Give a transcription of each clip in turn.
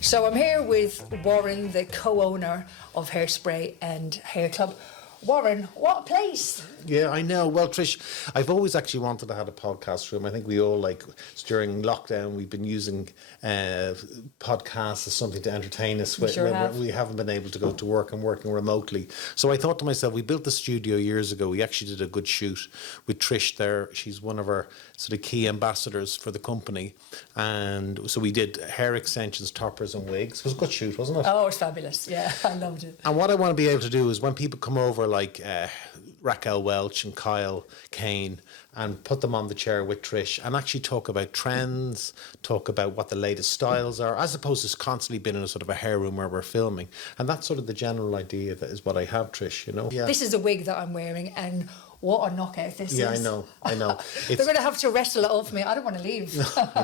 So I'm here with Warren, the co-owner of Hairspray and Hair Club. Warren, what a place! Yeah, I know. Well, Trish, I've always actually wanted to have a podcast room. I think we all, during lockdown, we've been using podcasts as something to entertain us. We haven't been able to go to work and working remotely. So I thought to myself, we built the studio years ago. We actually did a good shoot with Trish there. She's one of our sort of key ambassadors for the company. And so we did hair extensions, toppers and wigs. It was a good shoot, wasn't it? Oh, it was fabulous. Yeah, I loved it. And what I want to be able to do is when people come over like Raquel Welch and Kyle Kane and put them on the chair with Trish and actually talk about trends, talk about what the latest styles are, as opposed to constantly being in a sort of a hair room where we're filming. And that's sort of the general idea that is what I have, Trish, you know. Yeah. This is a wig that I'm wearing, and what a knockout this is. Yeah, I know. They're going to have to wrestle it off me. I don't want to leave.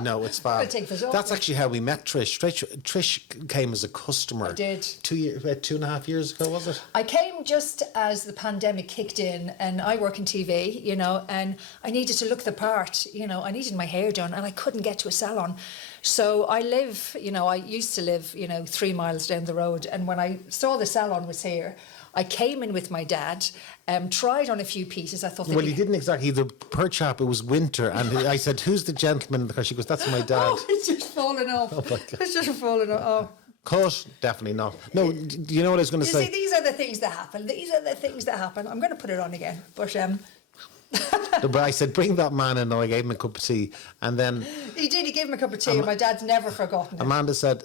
No, it's fab. I'm going to take this off. That's actually how we met Trish. Trish came as a customer. I did. 2.5 years ago, was it? I came just as the pandemic kicked in, and I work in TV, you know, and I needed to look the part, you know, I needed my hair done and I couldn't get to a salon. So I used to live, 3 miles down the road, and when I saw the salon was here, I came in with my dad, tried on a few pieces. I thought... Well, you didn't exactly. The per chap, it was winter. And I said, who's the gentleman in the car? She goes, that's my dad. Oh, it's just fallen off. Oh, my God. It's just fallen off. Oh. Cut? Definitely not. No, do you know what I was going to say? See, these are the things that happen. I'm going to put it on again. But... But I said, bring that man in. And I gave him a cup of tea. And then... He did. He gave him a cup of tea. And my dad's never forgotten it. Amanda said...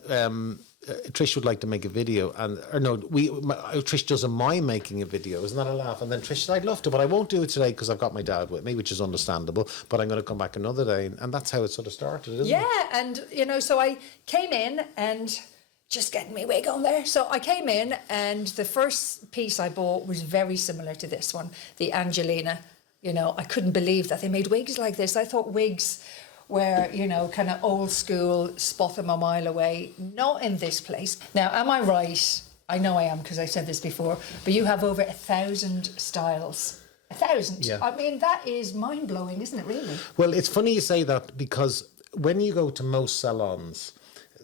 Trish would like to make a video, Trish doesn't mind making a video. Isn't that a laugh? And then Trish said, I'd love to, but I won't do it today because I've got my dad with me, which is understandable, but I'm going to come back another day. And that's how it sort of started, isn't it? Yeah, and, so I came in and just getting my wig on there. So I came in and the first piece I bought was very similar to this one, the Angelina. I couldn't believe that they made wigs like this. I thought wigs where, kind of old school, spot them a mile away. Not in this place. Now, am I right? I know I am because I said this before, but you have over 1,000 styles. 1,000? Yeah. I mean, that is mind-blowing, isn't it, really? Well, it's funny you say that because when you go to most salons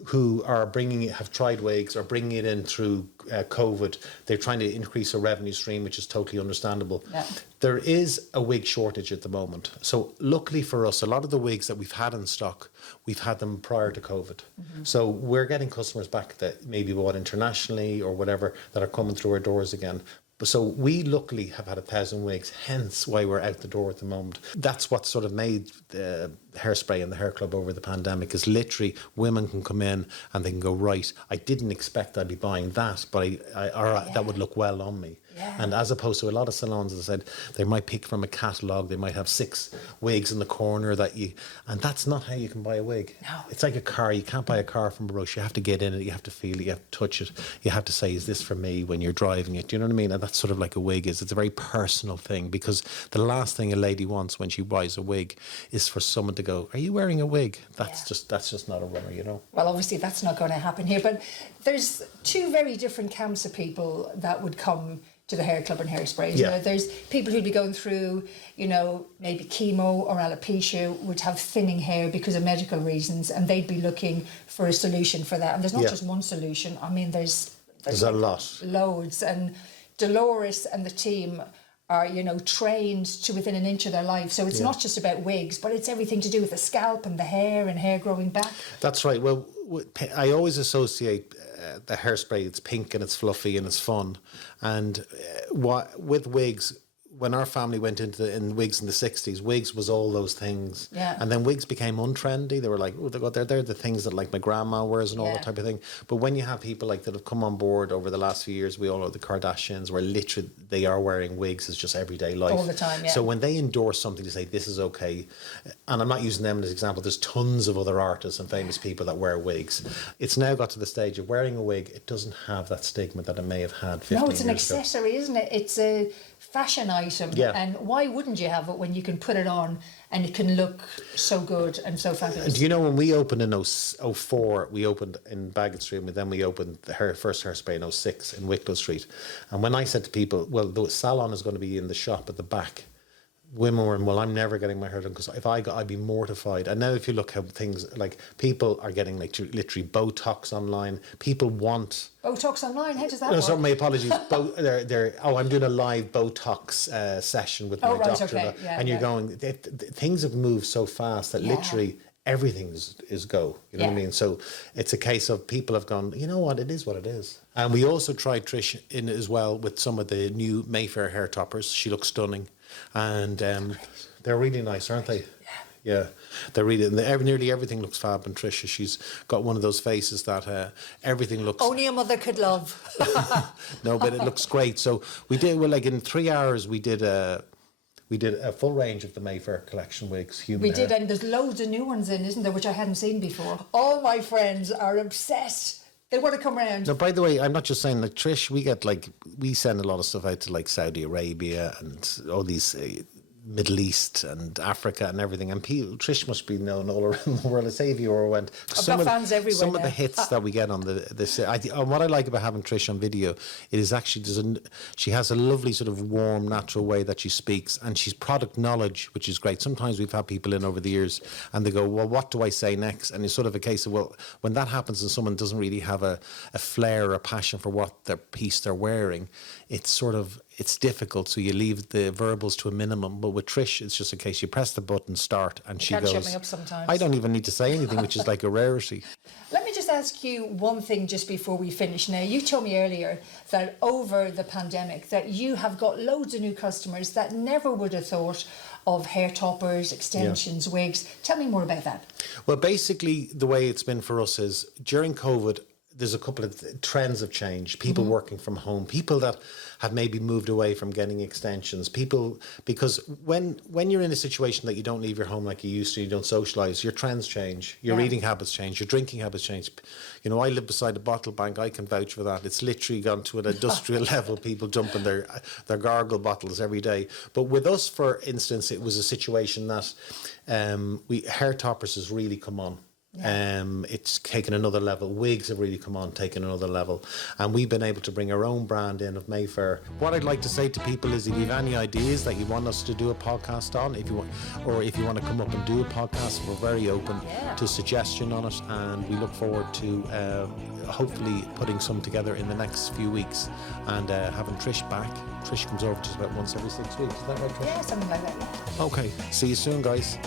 who are have tried wigs or bringing it in through COVID, they're trying to increase a revenue stream, which is totally understandable. Yeah. There is a wig shortage at the moment. So luckily for us, a lot of the wigs that we've had in stock, we've had them prior to COVID. Mm-hmm. So we're getting customers back that maybe bought internationally or whatever that are coming through our doors again. So we luckily have had 1,000 wigs, hence why we're out the door at the moment. That's what sort of made the Hairspray and the Hair Club over the pandemic, is literally women can come in and they can go, right, I didn't expect I'd be buying that, but that would look well on me. Yeah. And as opposed to a lot of salons, as I said, they might pick from a catalogue, they might have 6 wigs in the corner and that's not how you can buy a wig. No. It's like a car. You can't buy a car from a brush. You have to get in it, you have to feel it, you have to touch it, you have to say, is this for me when you're driving it? Do you know what I mean? And that's sort of like a wig is. It's a very personal thing, because the last thing a lady wants when she buys a wig is for someone to go, are you wearing a wig? That's just not a runner, you know. Well, obviously that's not going to happen here, but there's 2 very different camps of people that would come to the Hair Club and Hairspray. Yeah. There's people who'd be going through, maybe chemo or alopecia, would have thinning hair because of medical reasons, and they'd be looking for a solution for that. And there's not just one solution. I mean, there's a lot. Loads. And Dolores and the team are, trained to within an inch of their life. So it's not just about wigs, but it's everything to do with the scalp and the hair and hair growing back. That's right. Well, I always associate the Hairspray, it's pink and it's fluffy and it's fun. And with wigs, when our family went in wigs in the 60s, wigs was all those things. Yeah. And then wigs became untrendy. They were like, oh, they're the things that like my grandma wears and all that type of thing. But when you have people like that have come on board over the last few years, we all know the Kardashians, where literally they are wearing wigs as just everyday life. All the time, yeah. So when they endorse something to say, this is okay, and I'm not using them as an example, there's tons of other artists and famous people that wear wigs. It's now got to the stage of wearing a wig, it doesn't have that stigma that it may have had 15 years ago. No, it's an accessory, isn't it? It's a fashion item, and why wouldn't you have it when you can put it on and it can look so good and so fabulous? And do you know, when we opened in 04, we opened in Bagot Street, and then we opened the first Hairspray in 06 in Wicklow Street. And when I said to people, well, the salon is going to be in the shop at the back, women were, well, I'm never getting my hair done because if I got, I'd be mortified. And now if you look how things, like people are getting like literally Botox online. People want... Botox online, how does that No, work? sorry, my apologies. I'm doing a live Botox session with my doctor. Okay. Yeah, and you're going, things have moved so fast that literally everything is go. You know what I mean? So it's a case of people have gone, you know what, it is what it is. And we also tried Trish in as well with some of the new Mayfair hair toppers. She looks stunning. And they're really nice, aren't they? Yeah, they're really, nearly everything looks fab. And Tricia, she's got one of those faces that everything looks... Only a mother could love. No, but it looks great. So we did, well, like in 3 hours, we did a full range of the Mayfair collection wigs. We did, and there's loads of new ones in, isn't there, which I hadn't seen before. All my friends are obsessed. They want to come around. No, by the way, I'm not just saying, like, Trish, we send a lot of stuff out to like Saudi Arabia and all these Middle East and Africa and everything. And Trish must be known all around the world. I say if you ever went. I've got fans everywhere Some now. of the hits that we get on what I like about having Trish on video, it is actually, she has a lovely sort of warm, natural way that she speaks, and she's product knowledge, which is great. Sometimes we've had people in over the years and they go, well, what do I say next? And it's sort of a case of, well, when that happens and someone doesn't really have a flair or a passion for what their piece they're wearing, it's difficult, so you leave the verbals to a minimum. But with Trish, it's just a case you press the button, start, and she goes. Shut me up sometimes. I don't even need to say anything, which is like a rarity. Let me just ask you one thing just before we finish. Now, you told me earlier that over the pandemic that you have got loads of new customers that never would have thought of hair toppers, extensions, wigs. Tell me more about that. Well, basically, the way it's been for us is during COVID, there's a couple of trends have changed. People working from home, people that have maybe moved away from getting extensions, people, because when you're in a situation that you don't leave your home like you used to, you don't socialise, your trends change, your eating habits change, your drinking habits change. You know, I live beside a bottle bank, I can vouch for that. It's literally gone to an industrial level, people dumping their gargle bottles every day. But with us, for instance, it was a situation that hair toppers has really come on. It's taken another level. Wigs have really come on, taken another level, and we've been able to bring our own brand in of Mayfair. What I'd like to say to people is, if you have any ideas that you want us to do a podcast on, if you want to come up and do a podcast, we're very open to suggestion on it, and we look forward to hopefully putting some together in the next few weeks and having Trish back. Trish comes over just about once every 6 weeks. Is that right, Trish? Yeah, something like that. Yeah. Okay. See you soon, guys.